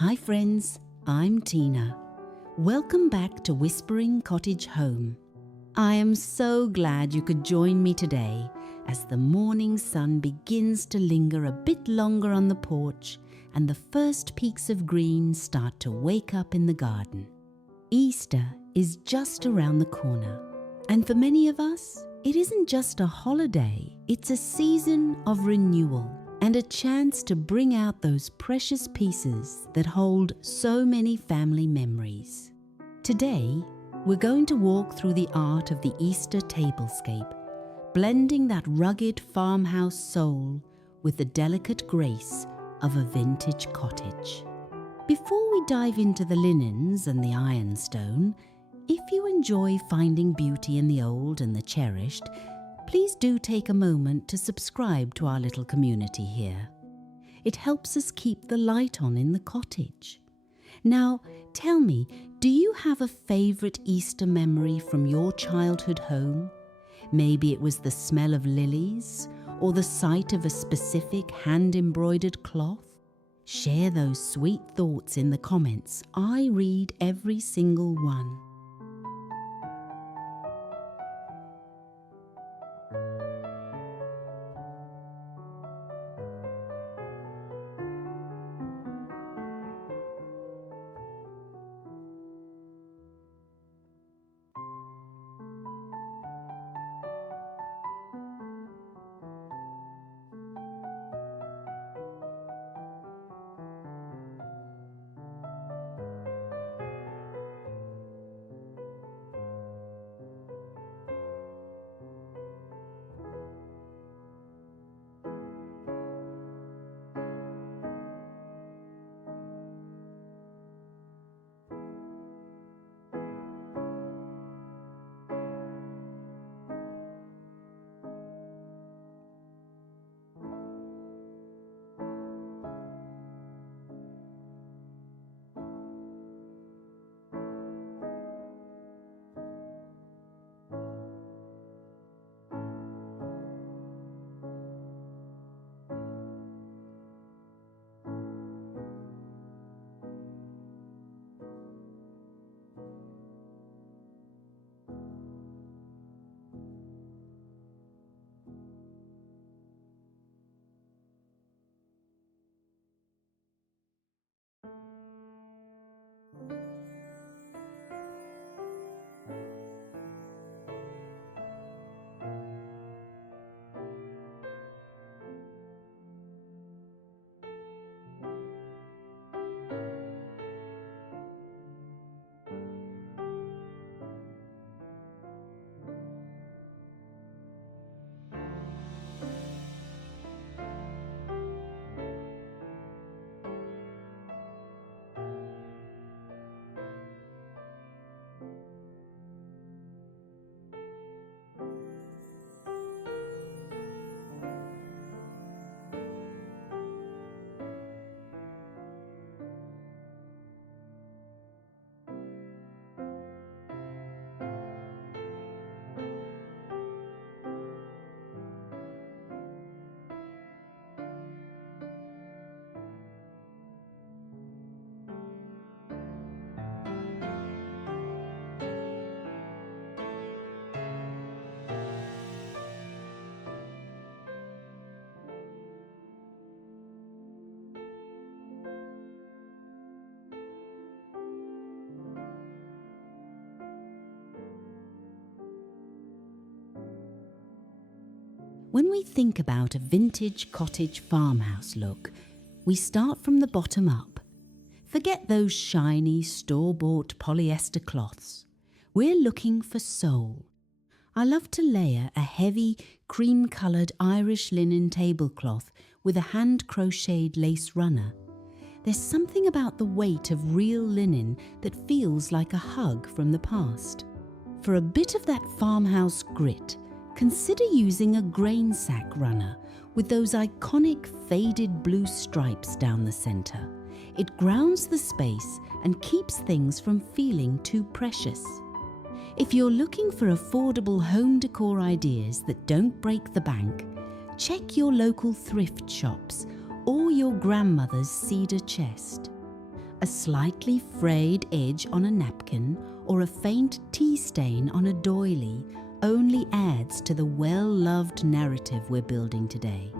Hi friends, I'm Tina. Welcome back to Whispering Cottage Home. I am so glad you could join me today as the morning sun begins to linger a bit longer on the porch and the first peaks of green start to wake up in the garden. Easter is just around the corner, and for many of us, it isn't just a holiday, it's a season of renewal and a chance to bring out those precious pieces that hold so many family memories. Today, we're going to walk through the art of the Easter tablescape, blending that rugged farmhouse soul with the delicate grace of a vintage cottage. Before we dive into the linens and the ironstone, if you enjoy finding beauty in the old and the cherished, please do take a moment to subscribe to our little community here. It helps us keep the light on in the cottage. Now, tell me, do you have a favourite Easter memory from your childhood home? Maybe it was the smell of lilies or the sight of a specific hand-embroidered cloth. Share those sweet thoughts in the comments. I read every single one. When we think about a vintage cottage farmhouse look, we start from the bottom up. Forget those shiny, store-bought polyester cloths. We're looking for soul. I love to layer a heavy, cream-coloured Irish linen tablecloth with a hand-crocheted lace runner. There's something about the weight of real linen that feels like a hug from the past. For a bit of that farmhouse grit, consider using a grain sack runner with those iconic faded blue stripes down the centre. It grounds the space and keeps things from feeling too precious. If you're looking for affordable home decor ideas that don't break the bank, check your local thrift shops or your grandmother's cedar chest. A slightly frayed edge on a napkin or a faint tea stain on a doily only adds to the well-loved narrative we're building today.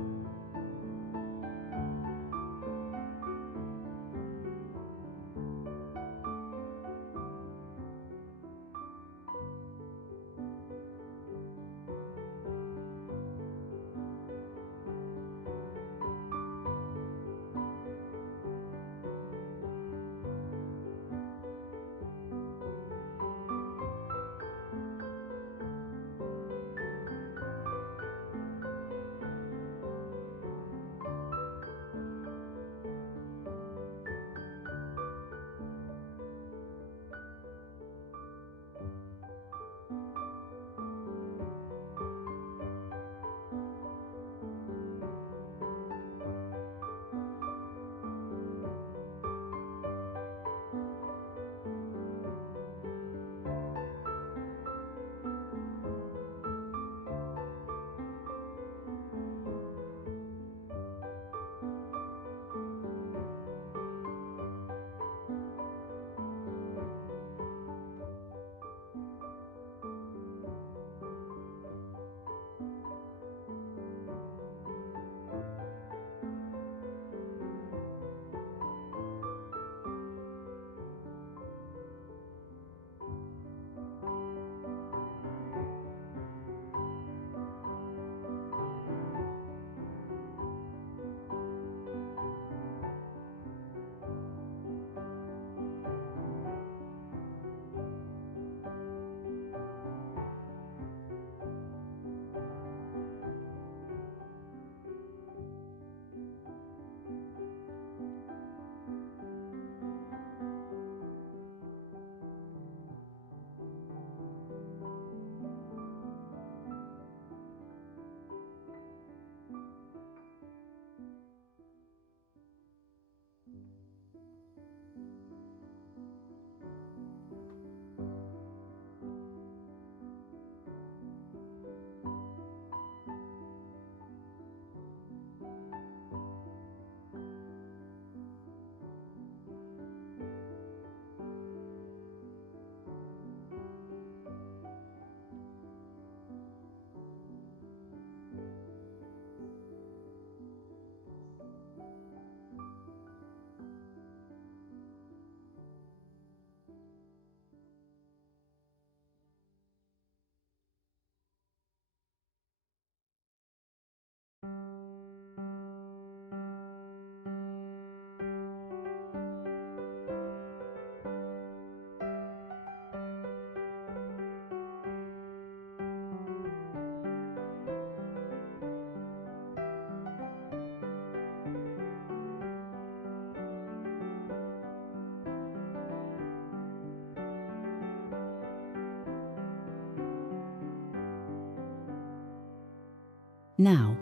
Now,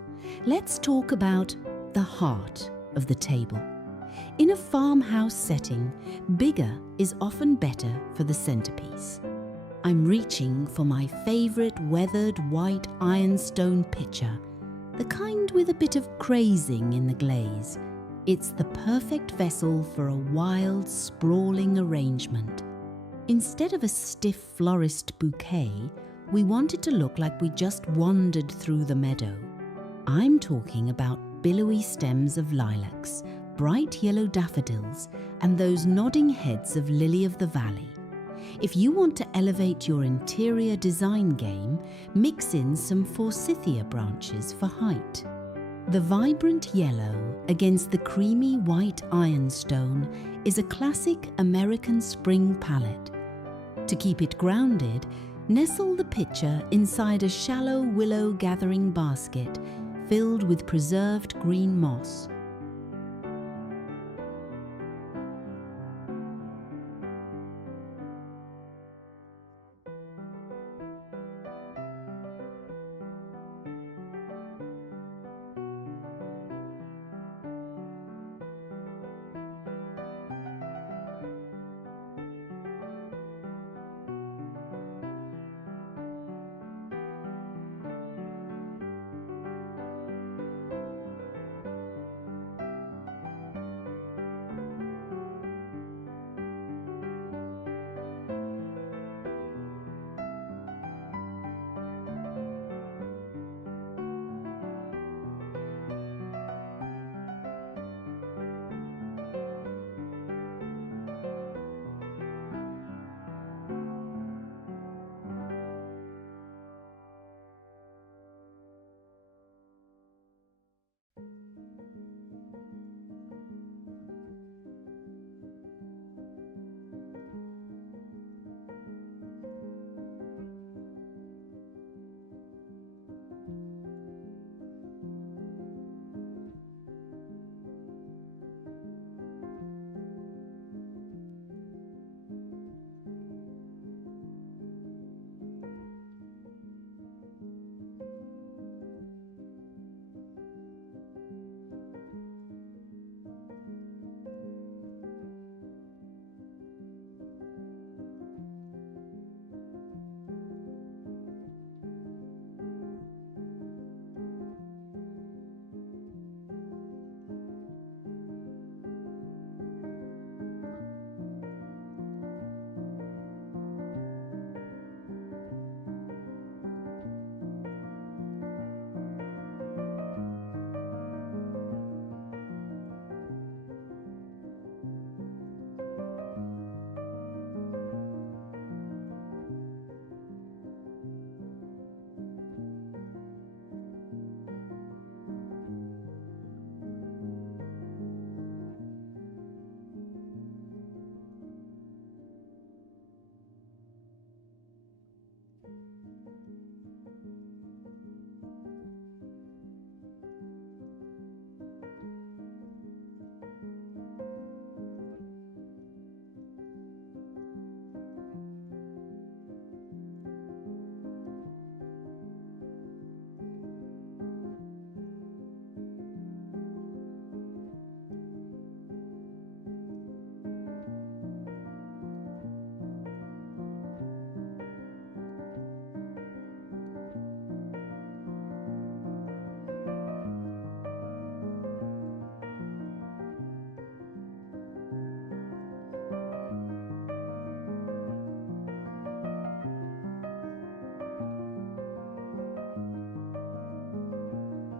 let's talk about the heart of the table. In a farmhouse setting, bigger is often better for the centerpiece. I'm reaching for my favorite weathered white ironstone pitcher, the kind with a bit of crazing in the glaze. It's the perfect vessel for a wild, sprawling arrangement. Instead of a stiff florist bouquet, we want it to look like we just wandered through the meadow. I'm talking about billowy stems of lilacs, bright yellow daffodils, and those nodding heads of lily of the valley. If you want to elevate your interior design game, mix in some forsythia branches for height. The vibrant yellow against the creamy white ironstone is a classic American spring palette. To keep it grounded, nestle the pitcher inside a shallow willow gathering basket filled with preserved green moss.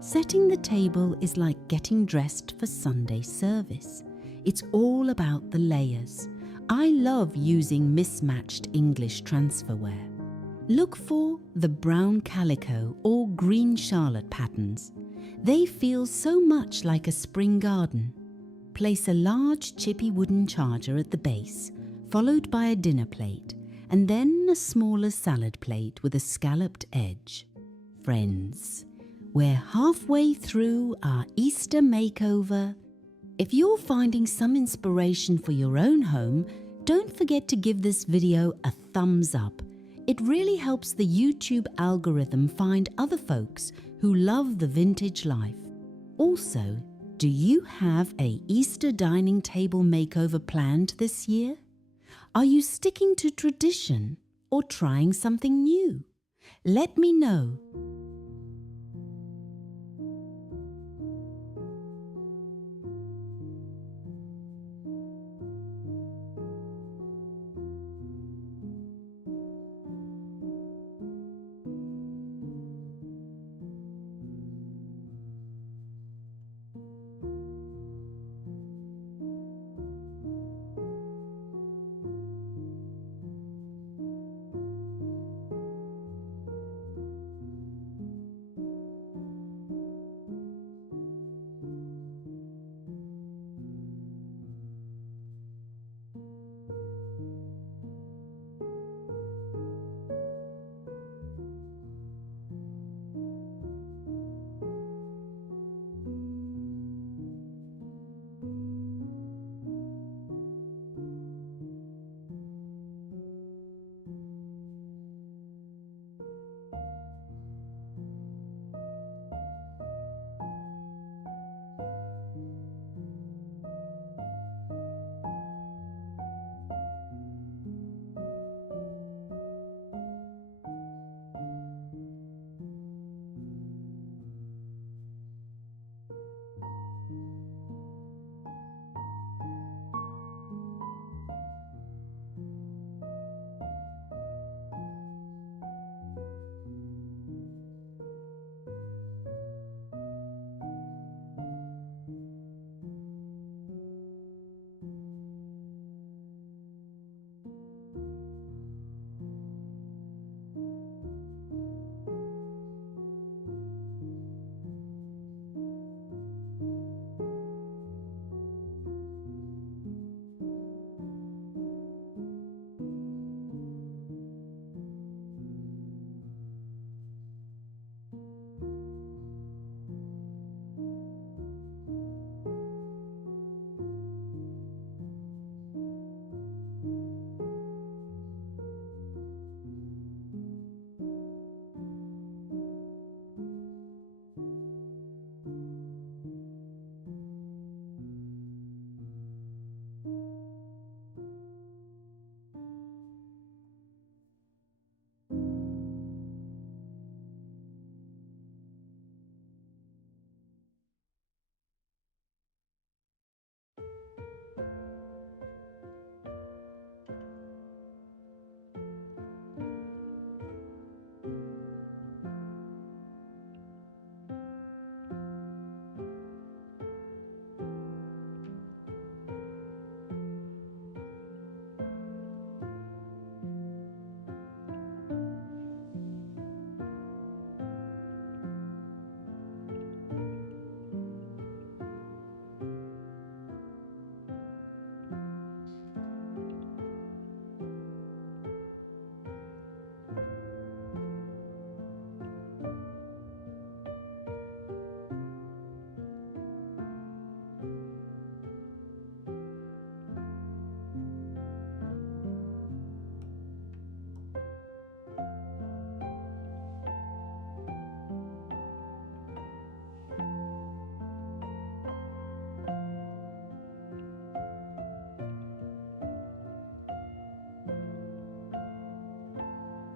Setting the table is like getting dressed for Sunday service. It's all about the layers. I love using mismatched English transferware. Look for the brown calico or green charlotte patterns. They feel so much like a spring garden. Place a large chippy wooden charger at the base, followed by a dinner plate, and then a smaller salad plate with a scalloped edge. Friends, we're halfway through our Easter makeover. If you're finding some inspiration for your own home, don't forget to give this video a thumbs up. It really helps the YouTube algorithm find other folks who love the vintage life. Also, do you have a Easter dining table makeover planned this year? Are you sticking to tradition or trying something new? Let me know.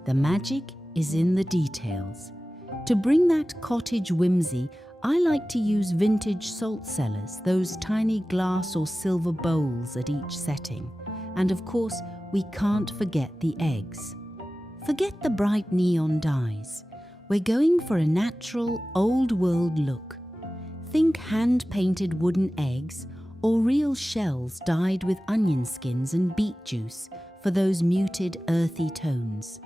The magic is in the details. To bring that cottage whimsy, I like to use vintage salt cellars, those tiny glass or silver bowls at each setting. And of course, we can't forget the eggs. Forget the bright neon dyes. We're going for a natural, old-world look. Think hand-painted wooden eggs or real shells dyed with onion skins and beet juice for those muted, earthy tones.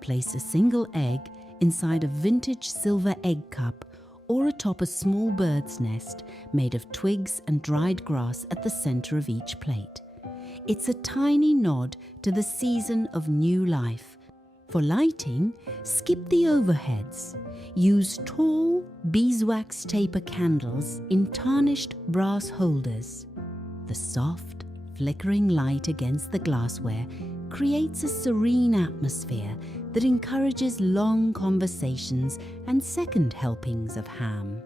Place a single egg inside a vintage silver egg cup or atop a small bird's nest made of twigs and dried grass at the center of each plate. It's a tiny nod to the season of new life. For lighting, skip the overheads. Use tall beeswax taper candles in tarnished brass holders. The soft, flickering light against the glassware creates a serene atmosphere that encourages long conversations and second helpings of ham.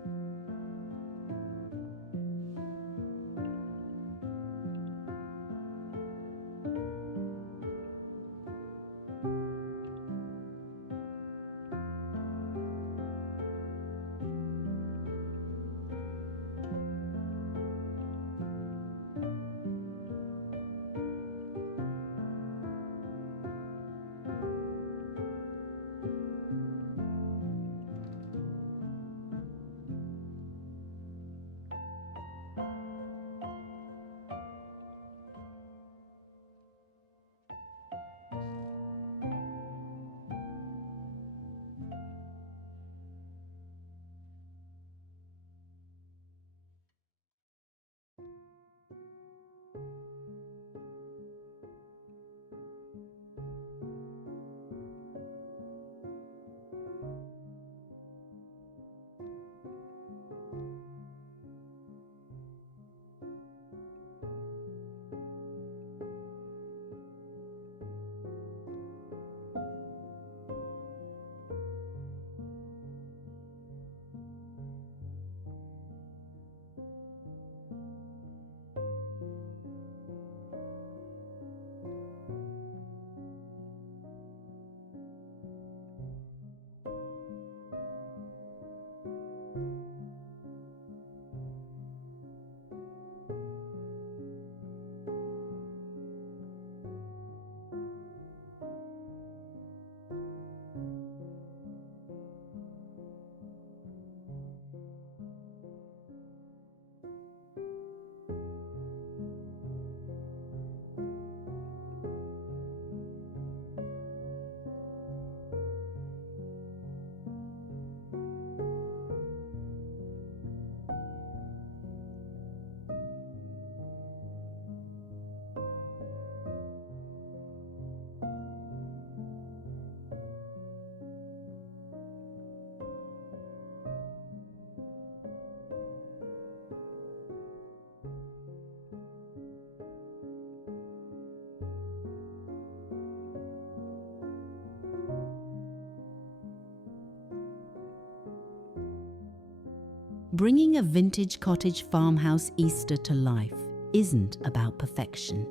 Bringing a vintage cottage farmhouse Easter to life isn't about perfection.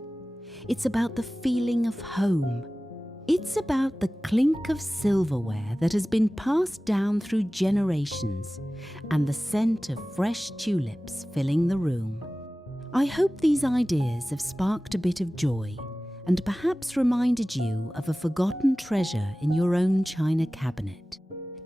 It's about the feeling of home. It's about the clink of silverware that has been passed down through generations and the scent of fresh tulips filling the room. I hope these ideas have sparked a bit of joy and perhaps reminded you of a forgotten treasure in your own china cabinet.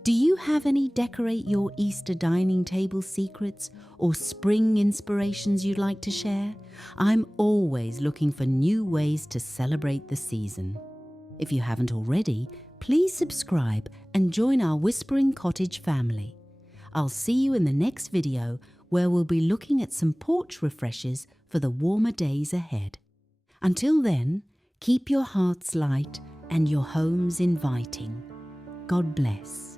Do you have any decorate your Easter dining table secrets or spring inspirations you'd like to share? I'm always looking for new ways to celebrate the season. If you haven't already, please subscribe and join our Whispering Cottage family. I'll see you in the next video where we'll be looking at some porch refreshes for the warmer days ahead. Until then, keep your hearts light and your homes inviting. God bless.